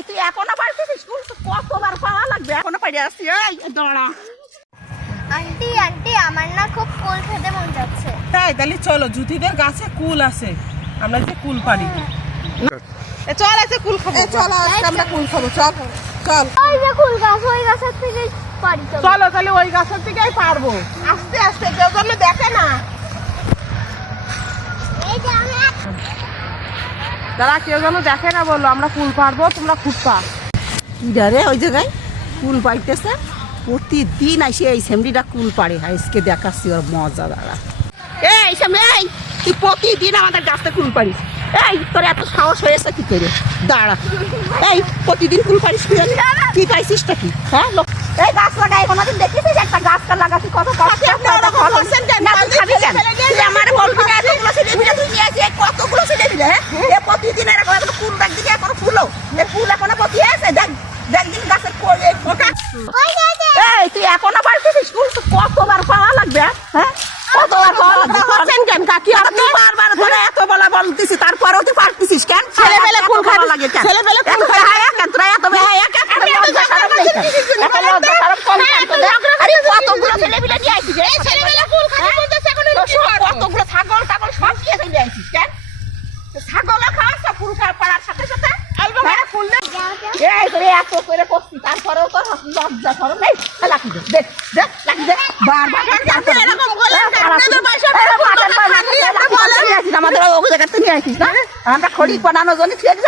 এই তুই এখনো পারছিস স্কুল কতবার পাওয়া লাগবে এখনো পারি আসছি এই দাঁড়া আন্টি আন্টি আমার না খুব কুল খেতে মন যাচ্ছে। তাই তাহলে চলো জুতিদের গাছে কুল আছে, আমরা যে কুল পারি। চল আছে কুল খাবো, চলো আজকে আমরা কুল খাবো। চল চল ওই যে কুল গাছ, ওই গাছের থেকে পারি। চলো তাহলে ওই গাছের থেকেই পারবো। আস্তে আস্তে, কেউ যেন দেখে না। এই যে আমরা তারা কেউ যেন দেখে না, বললো আমরা কুল পারবো, তোমরা খুঁজবা। কি রে ওই জায়গায় কুল পাইতেছে প্রতিদিন আসে এই সেমরিটা কুল পাড়ে। আজকে দেখাচ্ছি ওর মজা দাঁড়া। এই সামনে এই তুই প্রতিদিন আমাদের গাছটা কুল পাড়িস। এই তোর এত সাহস হয়েছে কি করে? দাঁড়া এই প্রতিদিন কুল পাড়িস কি পাইছিসটা কি? হ্যাঁ এই গাছ লাগাই কোনোদিন দেখেছিস একটা গাছটা লাগাছি কত কষ্ট আমার বলবি না এতগুলো ছেলে দিলে তুই নিয়ে আসি কতগুলো ছেলে দিলে? হ্যাঁ এ প্রতিদিন এরকম এখন ফুল দেখ দিকে এখন ফুলো এ ফুল এখনো পতি আছে দেখ দেখ দিন গাছের ফোটা। এই তুই এখনো পারছিস স্কুল কতবার পাওয়া লাগবে? হ্যাঁ কতবার পাওয়া লাগবে? পারছেন কেন কাকি? আপনি বারবার ধরে এত বলা বলতেছিস তারপরেও তুই পারতিস কেন? ছেলেবেলে কুল খাওয়া লাগে কেন? ছেলেবেলে কুল খাওয়া কেন? তোরা এত বেহায়া কেন? লজ্জা শরম নেই কেন? এখন লজ্জা শরম কম কেন তোদের? আরে কতগুলো ছেলেবেলে নিয়ে আইছিস? এই ছেলেবেলে কুল খাওয়া বলতেছে এখন কতগুলো ছাগল টাগল সব নিয়ে চলে আইছিস কেন? ছাগল খাওয়াছ কুল খাওয়া পাড়ার সাথে সাথে ফুল এই তোরে এত করে করছি তারপরেও তো লজ্জা শরম নেই। লাকি দে দেখ দেখ লাকি দে বারবার এরকম বলেন আপনাদের বাসায় আমাদের ওই জায়গাতে নিয়ে আসিস না আমরা খড়ি বানানোর জন্য ঠিক আছে।